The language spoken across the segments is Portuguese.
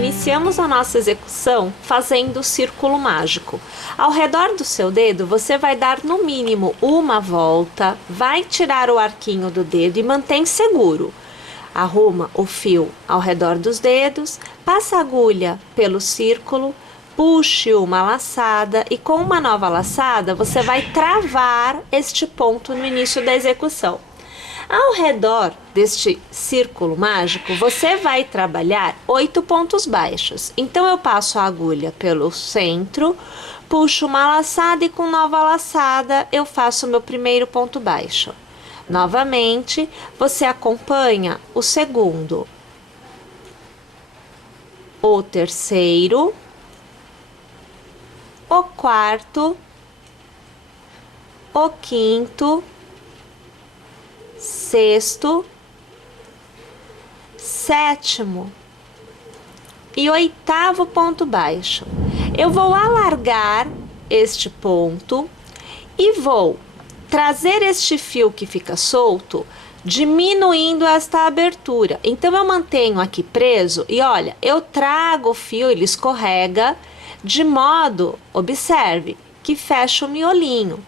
iniciamos a nossa execução fazendo o círculo mágico. Ao redor do seu dedo, você vai dar no mínimo uma volta, vai tirar o arquinho do dedo e mantém seguro. Arruma o fio ao redor dos dedos, passa a agulha pelo círculo, puxe uma laçada e com uma nova laçada você vai travar este ponto no início da execução. Ao redor deste círculo mágico, você vai trabalhar 8 pontos baixos. Então, eu passo a agulha pelo centro, puxo uma laçada e com nova laçada eu faço o meu primeiro ponto baixo. Novamente, você acompanha o segundo, o terceiro, o quarto, o quinto, sexto, sétimo e oitavo ponto baixo. Eu vou alargar este ponto e vou trazer este fio que fica solto, diminuindo esta abertura. Então, eu mantenho aqui preso e olha, eu trago o fio, ele escorrega, de modo, observe, que fecha o miolinho.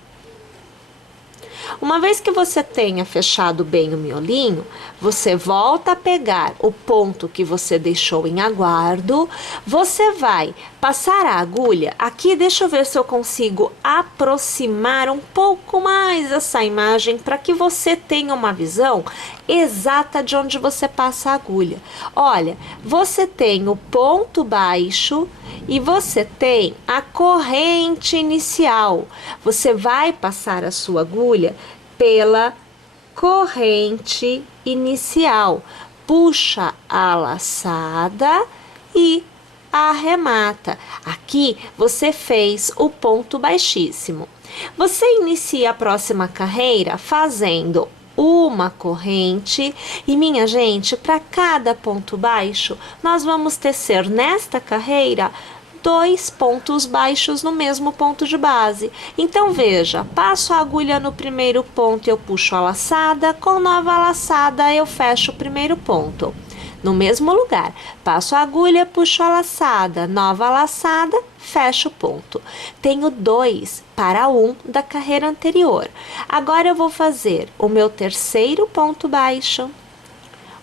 Uma vez que você tenha fechado bem o miolinho, você volta a pegar o ponto que você deixou em aguardo, você vai passar a agulha, aqui deixa eu ver se eu consigo aproximar um pouco mais essa imagem para que você tenha uma visão exata de onde você passa a agulha. Olha, você tem o ponto baixo e você tem a corrente inicial. Você vai passar a sua agulha pela corrente inicial. Puxa a laçada e arremata. Aqui você fez o ponto baixíssimo. Você inicia a próxima carreira fazendo uma corrente e, minha gente, para cada ponto baixo, nós vamos tecer nesta carreira 2 pontos baixos no mesmo ponto de base. Então, veja, passo a agulha no primeiro ponto, eu puxo a laçada, com nova laçada eu fecho o primeiro ponto. No mesmo lugar, passo a agulha, puxo a laçada, nova laçada, fecho o ponto. Tenho 2 para 1 da carreira anterior. Agora eu vou fazer o meu terceiro ponto baixo,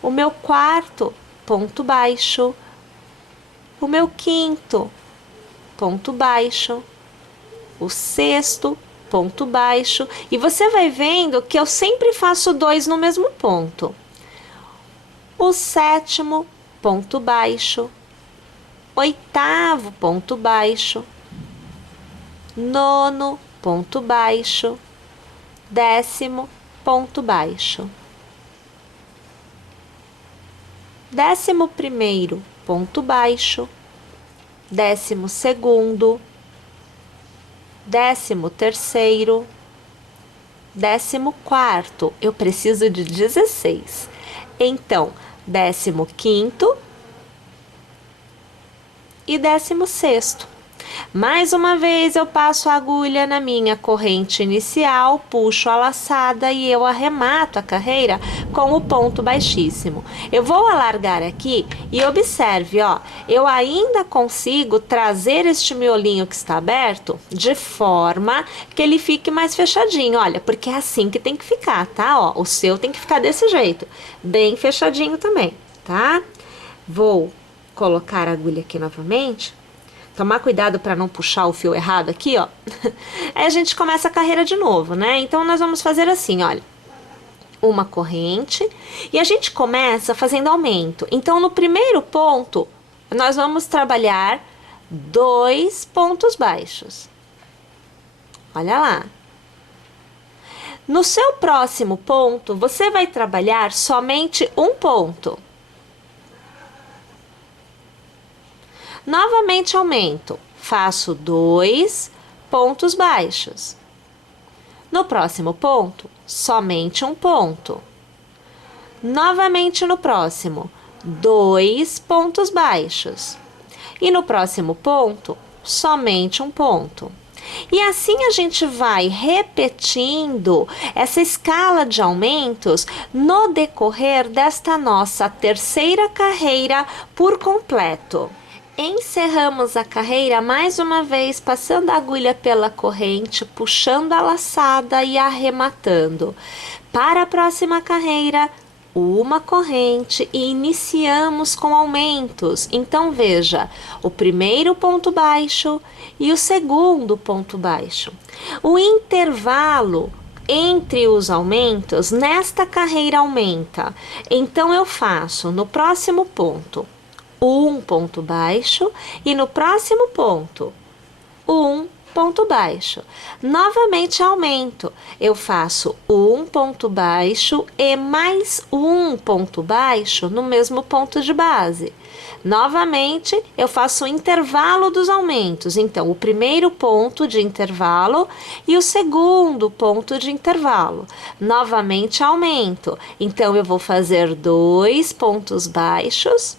o meu quarto ponto baixo, o meu quinto ponto baixo, o sexto ponto baixo, e você vai vendo que eu sempre faço 2 no mesmo ponto. O sétimo ponto baixo, oitavo ponto baixo, nono ponto baixo, 10º ponto baixo, 11º ponto baixo, 12º, 13º, 14º, eu preciso de 16. Então, 15º e 16º. Mais uma vez eu passo a agulha na minha corrente inicial, puxo a laçada e eu arremato a carreira com o ponto baixíssimo. Eu vou alargar aqui e observe, ó, eu ainda consigo trazer este miolinho que está aberto de forma que ele fique mais fechadinho, olha, porque é assim que tem que ficar, tá? Ó, o seu tem que ficar desse jeito, bem fechadinho também, tá? Vou colocar a agulha aqui novamente. Tomar cuidado para não puxar o fio errado aqui, ó. Aí a gente começa a carreira de novo, né? Então, nós vamos fazer assim, olha. Uma corrente e a gente começa fazendo aumento. Então, no primeiro ponto, nós vamos trabalhar 2 pontos baixos. Olha lá. No seu próximo ponto, você vai trabalhar somente um ponto. Novamente aumento, faço 2 pontos baixos. No próximo ponto, somente um ponto. Novamente no próximo, 2 pontos baixos. E no próximo ponto, somente um ponto. E assim a gente vai repetindo essa escala de aumentos no decorrer desta nossa terceira carreira por completo. Encerramos a carreira mais uma vez, passando a agulha pela corrente, puxando a laçada e arrematando. Para a próxima carreira, uma corrente e iniciamos com aumentos. Então veja, o primeiro ponto baixo e o segundo ponto baixo. O intervalo entre os aumentos nesta carreira aumenta. Então eu faço no próximo ponto um ponto baixo e no próximo ponto um ponto baixo. Novamente aumento. Eu faço um ponto baixo e mais um ponto baixo no mesmo ponto de base. Novamente, eu faço o intervalo dos aumentos. Então, o primeiro ponto de intervalo e o segundo ponto de intervalo. Novamente, aumento. Então, eu vou fazer 2 pontos baixos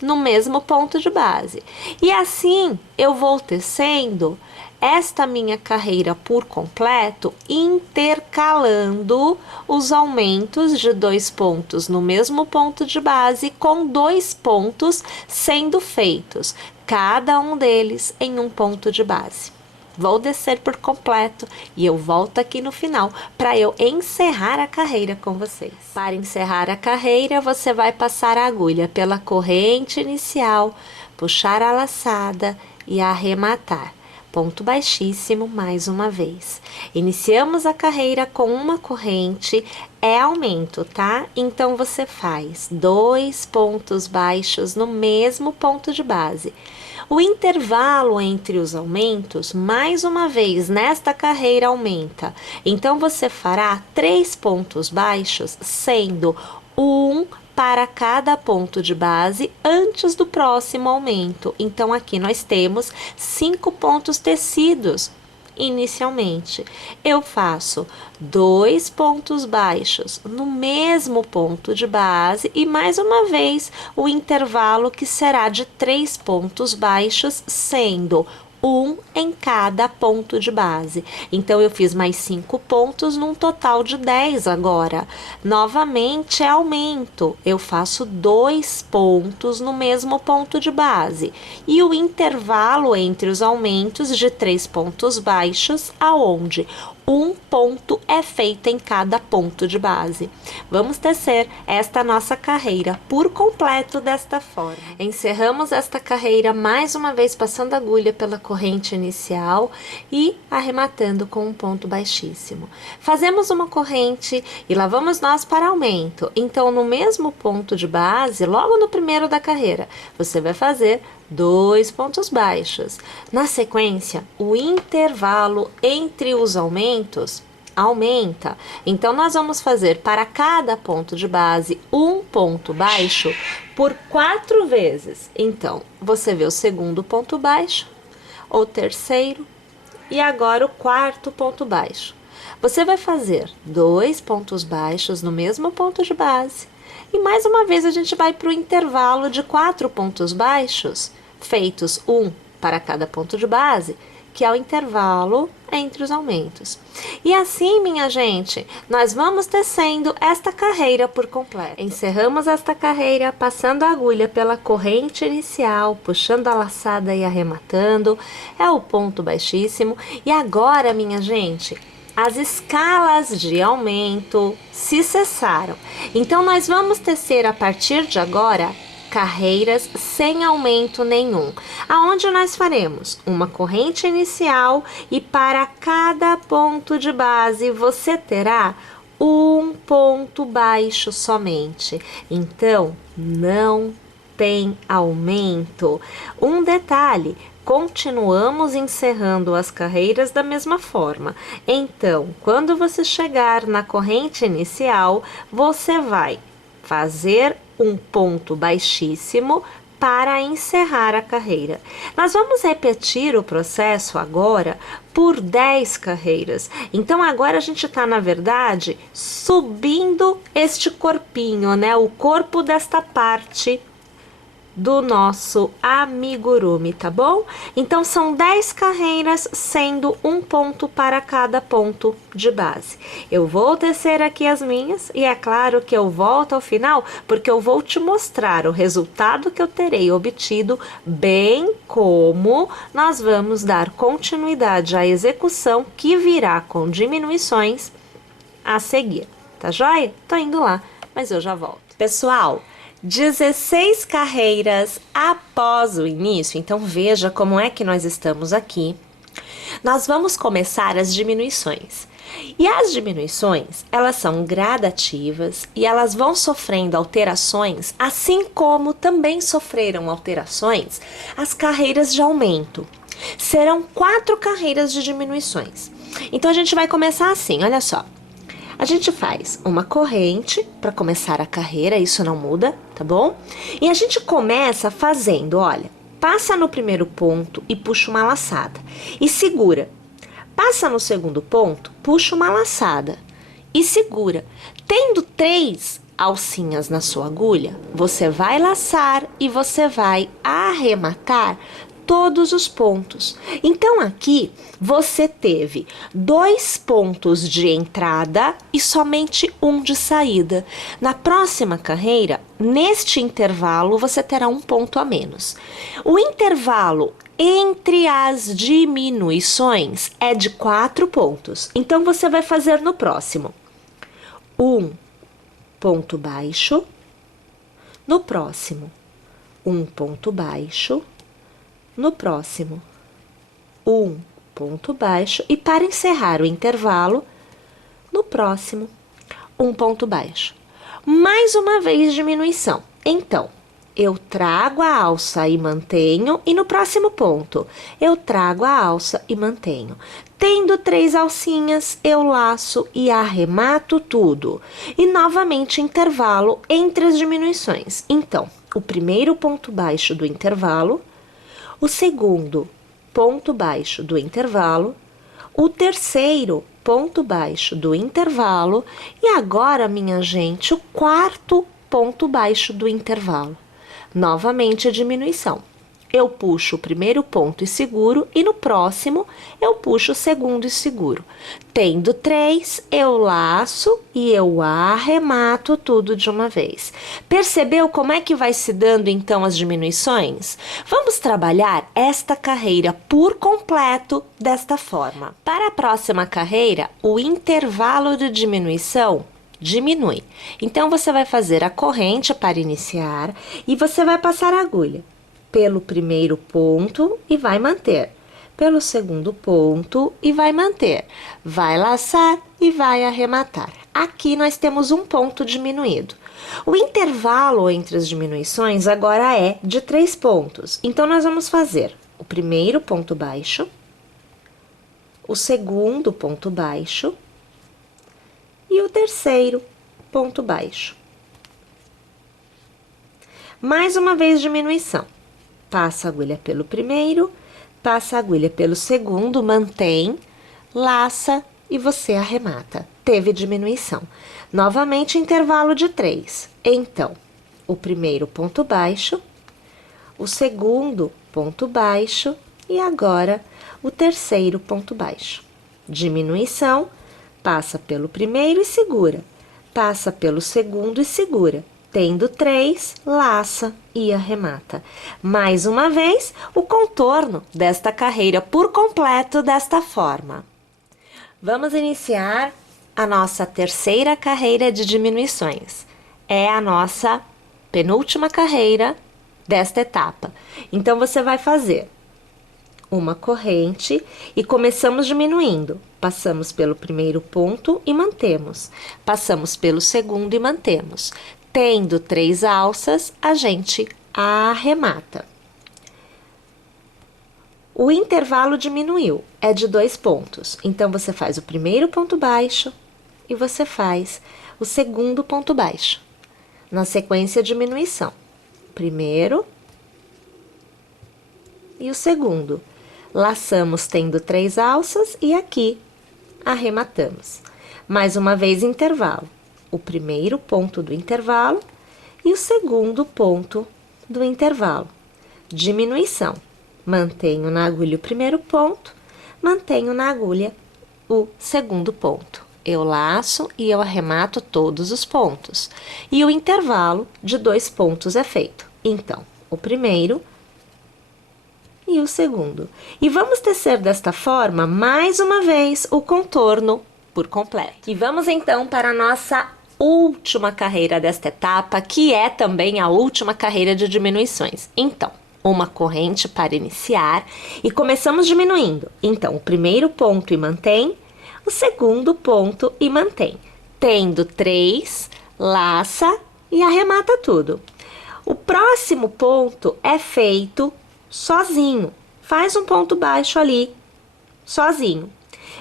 no mesmo ponto de base. E assim, eu vou tecendo esta minha carreira por completo, intercalando os aumentos de 2 pontos no mesmo ponto de base com 2 pontos sendo feitos, cada um deles em um ponto de base. Vou descer por completo e eu volto aqui no final para eu encerrar a carreira com vocês. Para encerrar a carreira, você vai passar a agulha pela corrente inicial, puxar a laçada e arrematar. Ponto baixíssimo mais uma vez. Iniciamos a carreira com uma corrente, é aumento, tá? Então, você faz 2 pontos baixos no mesmo ponto de base. O intervalo entre os aumentos, mais uma vez, nesta carreira aumenta. Então, você fará 3 pontos baixos, sendo um para cada ponto de base antes do próximo aumento. Então, aqui nós temos 5 pontos tecidos. Inicialmente, eu faço 2 pontos baixos no mesmo ponto de base e mais uma vez o intervalo que será de 3 pontos baixos, sendo um em cada ponto de base. Então, eu fiz mais 5 pontos num total de 10 agora. Novamente, é aumento. Eu faço 2 pontos no mesmo ponto de base. E o intervalo entre os aumentos de 3 pontos baixos, aonde um ponto é feito em cada ponto de base. Vamos tecer esta nossa carreira por completo desta forma. Encerramos esta carreira mais uma vez passando a agulha pela corrente inicial e arrematando com um ponto baixíssimo. Fazemos uma corrente e lá vamos nós para aumento. Então, no mesmo ponto de base, logo no primeiro da carreira, você vai fazer 2 pontos baixos. Na sequência, o intervalo entre os aumentos aumenta. Então, nós vamos fazer para cada ponto de base um ponto baixo por 4 vezes. Então, você vê o segundo ponto baixo, o terceiro e agora o quarto ponto baixo. Você vai fazer 2 pontos baixos no mesmo ponto de base. E mais uma vez a gente vai para o intervalo de 4 pontos baixos, feitos um para cada ponto de base, que é o intervalo entre os aumentos. E assim, minha gente, nós vamos tecendo esta carreira por completo. Encerramos esta carreira passando a agulha pela corrente inicial, puxando a laçada e arrematando, é o ponto baixíssimo. E agora, minha gente, as escalas de aumento se cessaram. Então, nós vamos tecer a partir de agora carreiras sem aumento nenhum, aonde nós faremos uma corrente inicial e para cada ponto de base você terá um ponto baixo somente. Então, não tem aumento. Um detalhe: continuamos encerrando as carreiras da mesma forma. Então, quando você chegar na corrente inicial, você vai fazer um ponto baixíssimo para encerrar a carreira. Nós vamos repetir o processo agora por 10 carreiras. Então, agora a gente está, na verdade, subindo este corpinho, né? O corpo desta parte do nosso amigurumi, tá bom? Então, são 10 carreiras, sendo um ponto para cada ponto de base. Eu vou tecer aqui as minhas e é claro que eu volto ao final, porque eu vou te mostrar o resultado que eu terei obtido, bem como nós vamos dar continuidade à execução que virá com diminuições a seguir, tá joia? Tô indo lá, mas eu já volto. Pessoal, 16 carreiras após o início, então veja como é que nós estamos aqui. Nós vamos começar as diminuições. E as diminuições, elas são gradativas e elas vão sofrendo alterações, assim como também sofreram alterações as carreiras de aumento. Serão 4 carreiras de diminuições. Então, a gente vai começar assim, olha só. A gente faz uma corrente para começar a carreira, isso não muda, tá bom? E a gente começa fazendo, olha, passa no primeiro ponto e puxa uma laçada e segura. Passa no segundo ponto, puxa uma laçada e segura. Tendo 3 alcinhas na sua agulha, você vai laçar e você vai arrematar todos os pontos. Então, aqui você teve 2 pontos de entrada e somente 1 de saída. Na próxima carreira, neste intervalo, você terá 1 ponto a menos. O intervalo entre as diminuições é de 4 pontos. Então, você vai fazer no próximo 1 ponto baixo, no próximo 1 ponto baixo, no próximo 1 ponto baixo e para encerrar o intervalo, no próximo 1 ponto baixo. Mais uma vez diminuição. Então, eu trago a alça e mantenho e no próximo ponto eu trago a alça e mantenho. Tendo 3 alcinhas, eu laço e arremato tudo. E novamente intervalo entre as diminuições. Então, o primeiro ponto baixo do intervalo, o segundo ponto baixo do intervalo, o terceiro ponto baixo do intervalo e agora, minha gente, o quarto ponto baixo do intervalo. Novamente a diminuição. Eu puxo o primeiro ponto e seguro e no próximo eu puxo o segundo e seguro. Tendo 3, eu laço e eu arremato tudo de uma vez. Percebeu como é que vai se dando então as diminuições? Vamos trabalhar esta carreira por completo desta forma. Para a próxima carreira, o intervalo de diminuição diminui. Então, você vai fazer a corrente para iniciar e você vai passar a agulha pelo primeiro ponto e vai manter, pelo segundo ponto e vai manter, vai laçar e vai arrematar. Aqui nós temos um ponto diminuído. O intervalo entre as diminuições agora é de 3 pontos. Então, nós vamos fazer o primeiro ponto baixo, o segundo ponto baixo e o terceiro ponto baixo. Mais uma vez diminuição. Passa a agulha pelo primeiro, passa a agulha pelo segundo, mantém, laça e você arremata. Teve diminuição. Novamente intervalo de 3. Então, o primeiro ponto baixo, o segundo ponto baixo e agora o terceiro ponto baixo. Diminuição. Passa pelo primeiro e segura, passa pelo segundo e segura. Tendo 3, laça e arremata. Mais uma vez, o contorno desta carreira por completo desta forma. Vamos iniciar a nossa terceira carreira de diminuições. É a nossa penúltima carreira desta etapa. Então, você vai fazer uma corrente e começamos diminuindo. Passamos pelo primeiro ponto e mantemos. Passamos pelo segundo e mantemos. Tendo 3 alças, a gente arremata. O intervalo diminuiu, é de 2 pontos. Então, você faz o primeiro ponto baixo e você faz o segundo ponto baixo. Na sequência, diminuição. Primeiro e o segundo. Laçamos tendo 3 alças e aqui arrematamos. Mais uma vez, intervalo. O primeiro ponto do intervalo e o segundo ponto do intervalo. Diminuição. Mantenho na agulha o primeiro ponto, mantenho na agulha o segundo ponto. Eu laço e eu arremato todos os pontos. E o intervalo de 2 pontos é feito. Então, o primeiro e o segundo. E vamos tecer desta forma, mais uma vez, o contorno por completo. E vamos então para a nossa última carreira desta etapa, que é também a última carreira de diminuições. Então, uma corrente para iniciar e começamos diminuindo. Então, o primeiro ponto e mantém, o segundo ponto e mantém. Tendo 3, laça e arremata tudo. O próximo ponto é feito sozinho. Faz um ponto baixo ali, sozinho.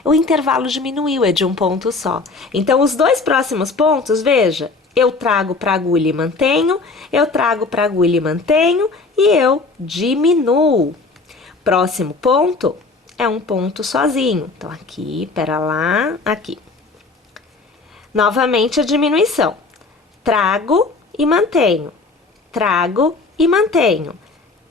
O intervalo diminuiu, é de um ponto só. Então, os 2 próximos pontos, veja, eu trago para a agulha e mantenho, eu trago para a agulha e mantenho, e eu diminuo. Próximo ponto é um ponto sozinho. Então, aqui, pera lá, aqui. Novamente a diminuição. Trago e mantenho. Trago e mantenho.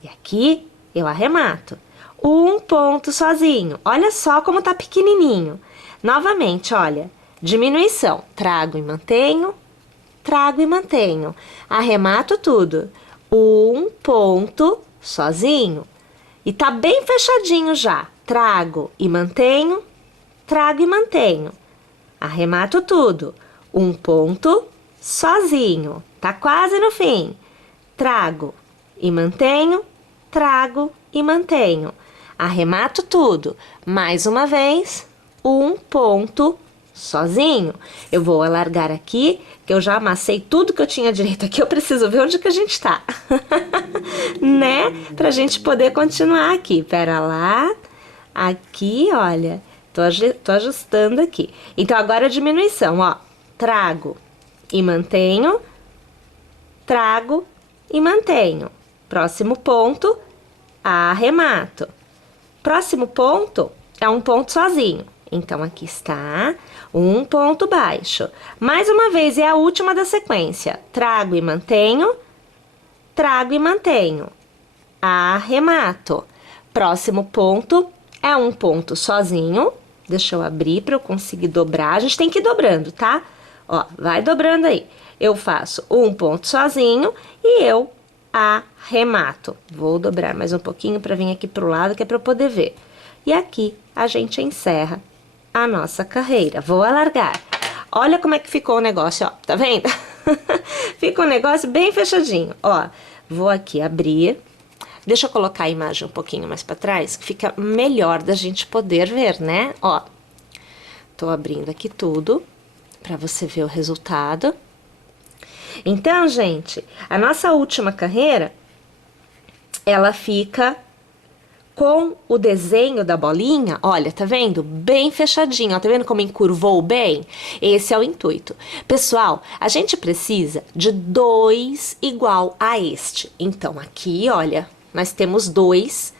E aqui eu arremato. Um ponto sozinho. Olha só como tá pequenininho. Novamente, olha. Diminuição. Trago e mantenho. Trago e mantenho. Arremato tudo. Um ponto sozinho. E tá bem fechadinho já. Trago e mantenho. Trago e mantenho. Arremato tudo. Um ponto sozinho. Tá quase no fim. Trago e mantenho. Trago e mantenho. Arremato tudo. Mais uma vez, um ponto sozinho. Eu vou alargar aqui, que eu já amassei tudo que eu tinha direito aqui. Eu preciso ver onde que a gente tá. Né? Pra gente poder continuar aqui. Pera lá. Aqui, olha. Tô ajustando aqui. Então, agora a diminuição, ó. Trago e mantenho. Trago e mantenho. Próximo ponto, arremato. Próximo ponto é um ponto sozinho. Então, aqui está um ponto baixo. Mais uma vez, é a última da sequência. Trago e mantenho. Trago e mantenho. Arremato. Próximo ponto é um ponto sozinho. Deixa eu abrir para eu conseguir dobrar. A gente tem que ir dobrando, tá? Ó, vai dobrando aí. Eu faço um ponto sozinho e eu arremato. Vou dobrar mais um pouquinho para vir aqui pro lado, que é para eu poder ver. E aqui a gente encerra a nossa carreira. Vou alargar. Olha como é que ficou o negócio, ó. Tá vendo? Fica um negócio bem fechadinho, ó. Vou aqui abrir. Deixa eu colocar a imagem um pouquinho mais para trás, que fica melhor da gente poder ver, né? Ó. Tô abrindo aqui tudo para você ver o resultado. Então, gente, a nossa última carreira, ela fica com o desenho da bolinha, olha, tá vendo? Bem fechadinho, ó, tá vendo como encurvou bem? Esse é o intuito. Pessoal, a gente precisa de 2 igual a este. Então, aqui, olha, nós temos 2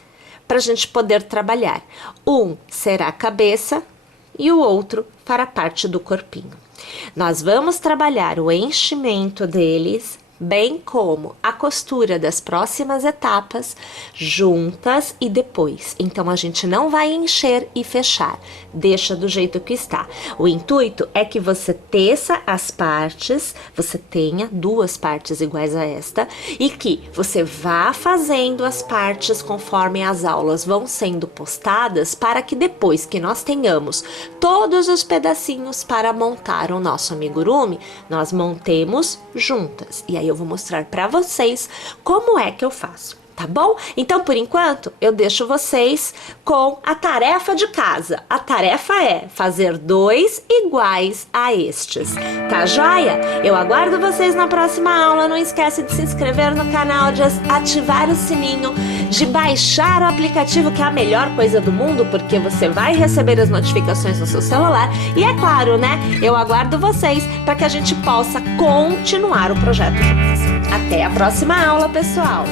pra gente poder trabalhar. Um será a cabeça e o outro para a parte do corpinho. Nós vamos trabalhar o enchimento deles, bem como a costura das próximas etapas, juntas e depois. Então, a gente não vai encher e fechar, deixa do jeito que está. O intuito é que você teça as partes, você tenha 2 partes iguais a esta, e que você vá fazendo as partes conforme as aulas vão sendo postadas, para que depois que nós tenhamos todos os pedacinhos para montar o nosso amigurumi, nós montemos juntas. E aí eu vou mostrar para vocês como é que eu faço, tá bom? Então, por enquanto, eu deixo vocês com a tarefa de casa. A tarefa é fazer 2 iguais a estes, tá joia? Eu aguardo vocês na próxima aula. Não esquece de se inscrever no canal, de ativar o sininho, de baixar o aplicativo, que é a melhor coisa do mundo, porque você vai receber as notificações no seu celular. E é claro, né? Eu aguardo vocês para que a gente possa continuar o projeto juntos. Até a próxima aula, pessoal!